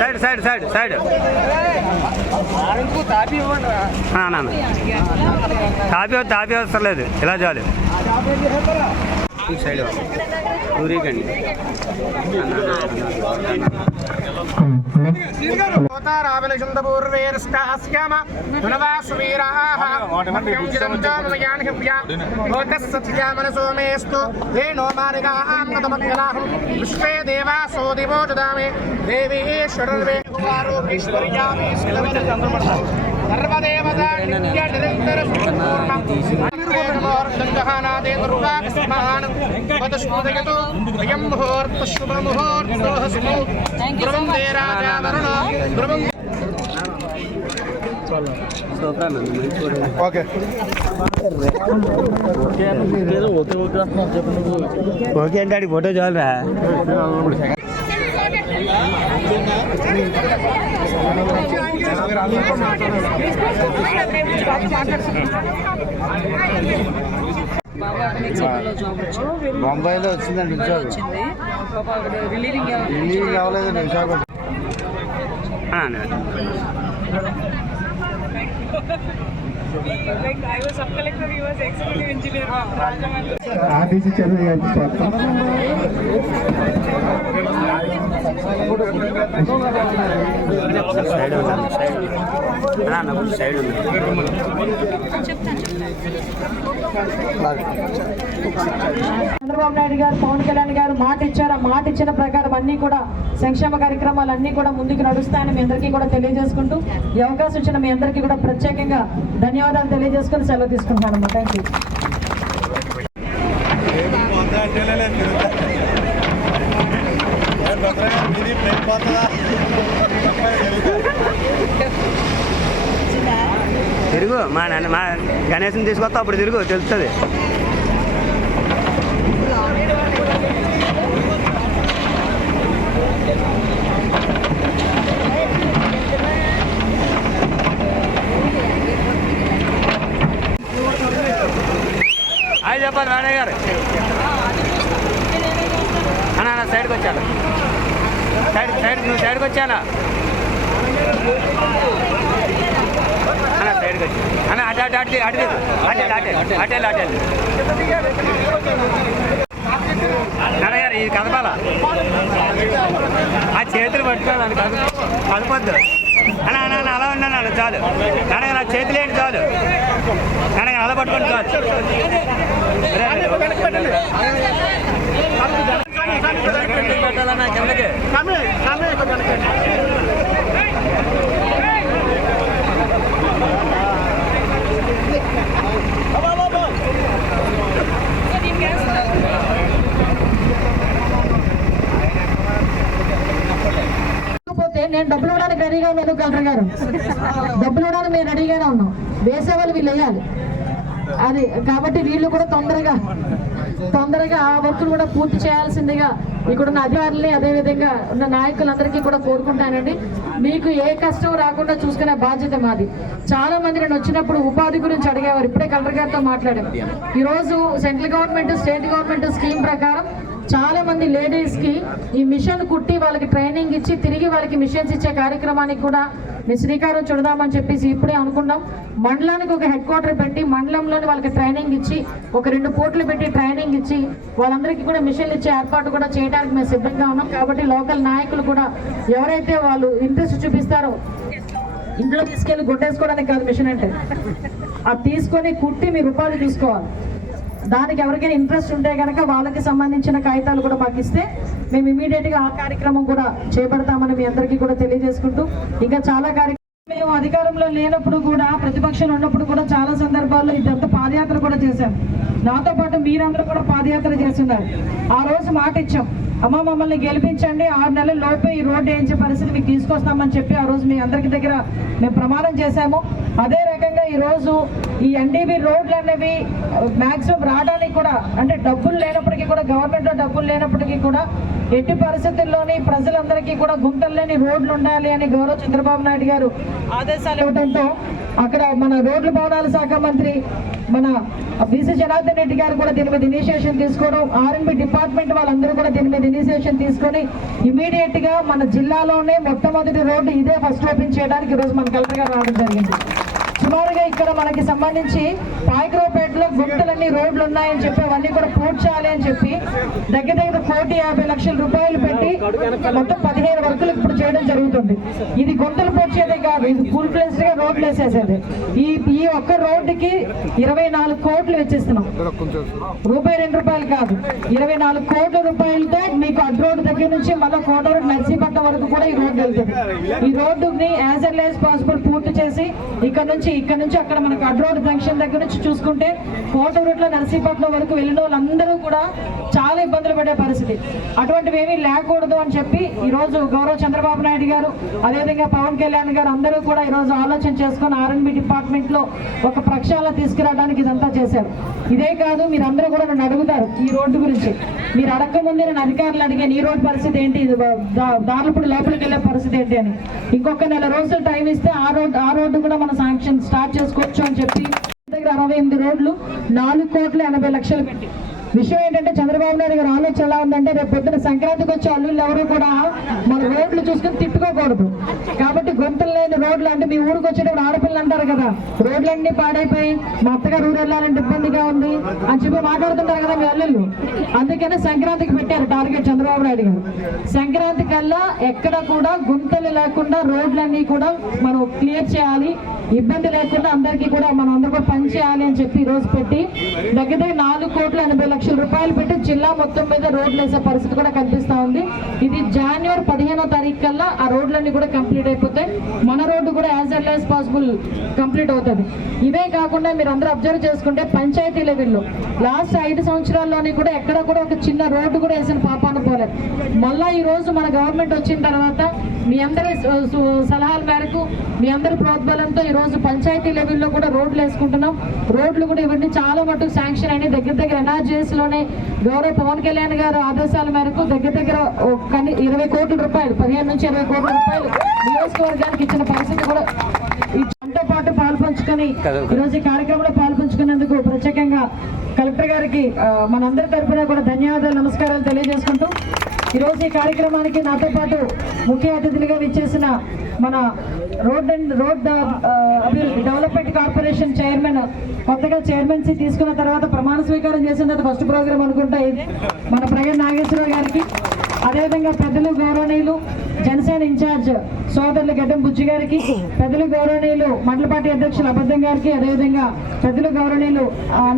Side side side తాపి వస్తలేదు ఇలా చాలు ఈ సైడ్ ఊరికండి విశ్వే దేవాసో దివో దదామి దేవీ సర్వదేవతా నిత్య నిరంతర ఓకే అంటే అడిగి ఫోటో చాలరా బొంబాయిలో వచ్చిందండి రిలీవింగ్ అవ్వలేదండి Visakhapatnam Like I was sub collector, he was executive engineer. RDC channel Chandrababu Naidu గారు పవన్ కళ్యాణ్ గారు మాట ఇచ్చారు. ఆ మాట ఇచ్చిన ప్రకారం అన్ని కూడా సంక్షేమ కార్యక్రమాలు అన్ని కూడా ముందుకు నడుస్తాయని మీ అందరికీ కూడా తెలియజేసుకుంటూ ఈ అవకాశం ఇచ్చిన మీ అందరికీ కూడా ప్రత్యేకంగా ధన్యవాదాలు తెలియజేసుకుని సెలవు తీసుకుంటాను. Thank you. తిరుగు మా గణేశం తీసుకొస్తా అప్పుడు తిరుగు తెలుస్తుంది. హాయ్ చెప్పాలి నాన్నయ్య గారు. అన్న సైడ్కి వచ్చాను. నువ్వు సైడ్కి వచ్చానా అన్న సైడ్కి వచ్చి అన్న అటెల్ నాన్నగారు ఇది కదపాలా ఆ చేతులు పట్టుకోవాలి కదపొద్దు అన్న అలా ఉన్నాను అన్న చాలు నాన్నగారు నా చేతులు ఏంటి చాలు నాన్నగారు అలా పట్టుకోండి చాలు పెట్టాలన్నా కిందకి నేను డబ్బులు ఇవ్వడానికి రెడీగా ఉన్నాను. కలెక్టర్ గారు డబ్బులు ఇవ్వడానికి మేము రెడీగానే ఉన్నాం. వేసేవాళ్ళు వీళ్ళు వేయాలి అది కాబట్టి వీళ్ళు కూడా తొందరగా ఆ వర్క్ను కూడా పూర్తి చేయాల్సిందిగా ఇక్కడ ఉన్న అధికారులని అదేవిధంగా ఉన్న నాయకులందరికీ కూడా కోరుకుంటానండి. మీకు ఏ కష్టం రాకుండా చూసుకునే బాధ్యత మాది. చాలా మంది నేను వచ్చినప్పుడు ఉపాధి గురించి అడిగేవారు. ఇప్పుడే కలెక్టర్ గారితో మాట్లాడాం. ఈరోజు central government state government scheme ప్రకారం చాలా మంది లేడీస్కి ఈ మిషన్ కుట్టి వాళ్ళకి ట్రైనింగ్ ఇచ్చి తిరిగి వాళ్ళకి మిషన్స్ ఇచ్చే కార్యక్రమానికి కూడా మేము శ్రీకారం చుడదామని చెప్పేసి ఇప్పుడే అనుకున్నాం. మండలానికి ఒక హెడ్ క్వార్టర్ పెట్టి మండలంలోని వాళ్ళకి ట్రైనింగ్ ఇచ్చి ఒక 2 పోర్టులు పెట్టి ట్రైనింగ్ ఇచ్చి వాళ్ళందరికీ కూడా మిషన్లు ఇచ్చే ఏర్పాటు కూడా చేయడానికి మేము సిద్ధంగా ఉన్నాం. కాబట్టి లోకల్ నాయకులు కూడా ఎవరైతే వాళ్ళు ఇంట్రెస్ట్ చూపిస్తారో ఇంట్లో తీసుకెళ్ళి గుడ్డేసుకోవడానికి కాదు మిషన్ అంటే అది తీసుకొని కుట్టి మీరు ఉపాధి చూసుకోవాలి. దానికి ఎవరికైనా ఇంట్రెస్ట్ ఉంటే కనుక వాళ్ళకి సంబంధించిన కాగితాలు కూడా మాకు ఇస్తే మేము ఇమీడియట్గా ఆ కార్యక్రమం కూడా చేపడతామని మీ అందరికీ కూడా తెలియజేసుకుంటూ ఇంకా చాలా మేము అధికారంలో లేనప్పుడు కూడా ప్రతిపక్షంలో ఉన్నప్పుడు కూడా చాలా సందర్భాల్లో ఇదంతా పాదయాత్ర కూడా చేశాం. నాతో పాటు మీరందరూ కూడా పాదయాత్ర చేస్తున్నారు. ఆ రోజు మాట ఇచ్చాం, అమ్మ మమ్మల్ని గెలిపించండి 6 నెలల లోపే ఈ రోడ్డు వేయించే పరిస్థితి మీకు తీసుకొస్తామని చెప్పి ఆ రోజు మీ అందరికి దగ్గర మేము ప్రమాణం చేశాము. అదే రకంగా ఈరోజు ఈ ఎన్డీబీ రోడ్లు అనేవి మ్యాక్సిమం రావడానికి కూడా అంటే డబ్బులు లేనప్పటికీ కూడా గవర్నమెంట్లో డబ్బులు లేనప్పటికీ కూడా ఎట్టి పరిస్థితుల్లోని ప్రజలందరికీ కూడా గుంతలు లేని రోడ్లు ఉండాలి అని గౌరవ చంద్రబాబు నాయుడు గారు ఆదేశాలు ఇవ్వడంతో అక్కడ మన రోడ్ల భవనాల శాఖ మంత్రి మన బీసీ జనార్దన్ రెడ్డి గారు కూడా దీని మీద ఇనిషియేషన్ తీసుకోవడం, ఆర్ఎండ్బి డిపార్ట్మెంట్ వాళ్ళందరూ కూడా దీని మీద ఇనిషియేషన్ తీసుకొని ఇమీడియట్ గా మన జిల్లాలోనే మొట్టమొదటి రోడ్డు ఇదే ఫస్ట్ ఓపెన్ చేయడానికి ఈరోజు మన కలెక్టర్ గారు రావడం జరిగింది. సుమారుగా ఇక్కడ మనకి సంబంధించి పాయకరావుపేటలో గుంతలన్నీ రోడ్లు ఉన్నాయని చెప్పి అవన్నీ కూడా పూర్తి చేయాలి అని చెప్పి దగ్గర 1,50,00,000 రూపాయలు పెట్టి మొత్తం 15 వర్కులు ఇప్పుడు చేయడం జరుగుతుంది. ఇది గుంతలు పూడ్చేదే కాదు, ఇది ఫుల్ ఫ్లెజ్డ్ గా రోడ్లు వేసేసేది. ఈ ఒక్క రోడ్డుకి 24 కోట్లు వెచ్చిస్తున్నాం. రూపాయి 2 రూపాయలు కాదు, 24 కోట్ల రూపాయలతో మీకు అడ్ రోడ్డు దగ్గర నుంచి మళ్ళీ కోటూరు నర్సీపట్నం వరకు కూడా ఈ రోడ్డు వెళ్తుంది. ఈ రోడ్డుని యాజ్ ఎర్లీ యాజ్ పాసిబుల్ పూర్తి చేసి ఇక్కడ నుంచి అక్కడ మనకు అడ్ రోడ్ జంక్షన్ దగ్గర నుంచి చూసుకుంటే కోటూరులో నర్సీపట్నం వరకు వెళ్ళిన వాళ్ళందరూ కూడా చాలా ఇబ్బందులు పడే పరిస్థితి. అటువంటివి ఏమీ లేకూడదు అని చెప్పి ఈ రోజు గౌరవ చంద్రబాబు నాయుడు గారు అదేవిధంగా పవన్ కళ్యాణ్ గారు అందరూ కూడా ఈ రోజు ఆలోచన చేసుకుని ఆర్ఎండ్బి డిపార్ట్మెంట్ లో ఒక ప్రక్షాళన తీసుకురావడానికి ఇదంతా చేశారు. ఇదే కాదు, మీరు అందరూ కూడా నన్ను అడుగుతారు ఈ రోడ్డు గురించి. మీరు అడగక ముందే నేను అధికారులు అడిగాను ఈ రోడ్డు పరిస్థితి ఏంటి, దారులపూడి లోపలికి వెళ్ళే పరిస్థితి ఏంటి అని. ఇంకొక 4 రోజులు టైం ఇస్తే ఆ రోడ్డు కూడా మన శాంక్షన్ స్టార్ట్ చేసుకోవచ్చు అని చెప్పి దగ్గర 68 రోడ్లు 4,80,00,000 పెట్టి. విషయం ఏంటంటే చంద్రబాబు నాయుడు గారు ఆలోచన ఎలా ఉందంటే రేపు పొద్దున సంక్రాంతికి వచ్చే అల్లుళ్ళు ఎవరు కూడా మన రోడ్లు చూసుకుని తిట్టుకోకూడదు. కాబట్టి గుంతలు లేని రోడ్లు అంటే మీ ఊరికి వచ్చేటప్పుడు ఆడపిల్లలు అంటారు కదా, రోడ్లన్నీ పాడైపోయి మా అత్తగారు ఊరు వెళ్ళాలంటే ఇబ్బందిగా ఉంది అని చెప్పి మాట్లాడుతుంటారు కదా మీ అల్లుళ్ళు. అందుకనే సంక్రాంతికి పెట్టారు టార్గెట్ చంద్రబాబు నాయుడు గారు. సంక్రాంతి కల్లా ఎక్కడ కూడా గుంతలు లేకుండా రోడ్లన్నీ కూడా మనం క్లియర్ చేయాలి, ఇబ్బంది లేకుండా అందరికీ కూడా మనం అందరూ కూడా పని చేయాలి అని చెప్పి ఈ రోజు పెట్టి దగ్గర 4,80,00,000 రూపాయలు పెట్టి జిల్లా మొత్తం మీద రోడ్లు వేసే పరిస్థితి కూడా కనిపిస్తా ఉంది. ఇది జనవరి 15వ తారీఖు కల్లా ఆ రోడ్లన్నీ కూడా కంప్లీట్ అయిపోతాయి. మన రోడ్డు కూడా as early as possible complete అవుతుంది. ఇవే కాకుండా మీరు అందరూ అబ్జర్వ్ చేసుకుంటే పంచాయతీ లెవెల్లో లాస్ట్ 5 సంవత్సరాల్లోని కూడా ఎక్కడ కూడా ఒక చిన్న రోడ్డు కూడా వేసిన పాపాన పోలేదు. మళ్ళా ఈ రోజు మన గవర్నమెంట్ వచ్చిన తర్వాత మీ అందరి సలహాల మేరకు మీ అందరి ప్రోద్బలంతో ఈ రోజు పంచాయతీ లెవెల్లో కూడా రోడ్లు వేసుకుంటున్నాం. రోడ్లు కూడా ఇవన్నీ చాలా మటుకు శాంక్షన్ అయినాయి. దగ్గర ఎన్ఆర్జీఎస్ లోనే గౌరవ పవన్ కళ్యాణ్ గారు ఆదేశాల మేరకు దగ్గర 20 కోట్ల రూపాయలు 15 నుంచి 20 కోట్ల రూపాయలు నియోజకవర్గానికి ఇచ్చిన పరిస్థితి కూడా దాంతో పాటు పాల్పంచుకొని ఈరోజు ఈ కార్యక్రమంలో పాల్పంచుకున్నందుకు ప్రత్యేకంగా కలెక్టర్ గారికి మనందరి తరఫున కూడా ధన్యవాదాలు నమస్కారాలు తెలియజేసుకుంటూ ఈరోజు ఈ కార్యక్రమానికి నాతో పాటు ముఖ్య అతిథులుగా విచ్చేసిన మన రోడ్ అభివృద్ధి డెవలప్మెంట్ కార్పొరేషన్ చైర్మన్, కొత్తగా చైర్మన్సీ తీసుకున్న తర్వాత ప్రమాణ స్వీకారం చేసిన తర్వాత ఫస్ట్ ప్రోగ్రాం అనుకుంటా ఇది మన ప్రగతి నాగేశ్వరరావు గారికి, అదేవిధంగా పెద్దలు గౌరవనీయులు జనసేన ఇన్ఛార్జ్ సోదరులు గడ్డం బుజ్జి గారికి, పెద్దలు గౌరవనీయులు మండల పార్టీ అధ్యక్షులు అబద్ధం గారికి, అదేవిధంగా పెద్దలు గౌరవనీయులు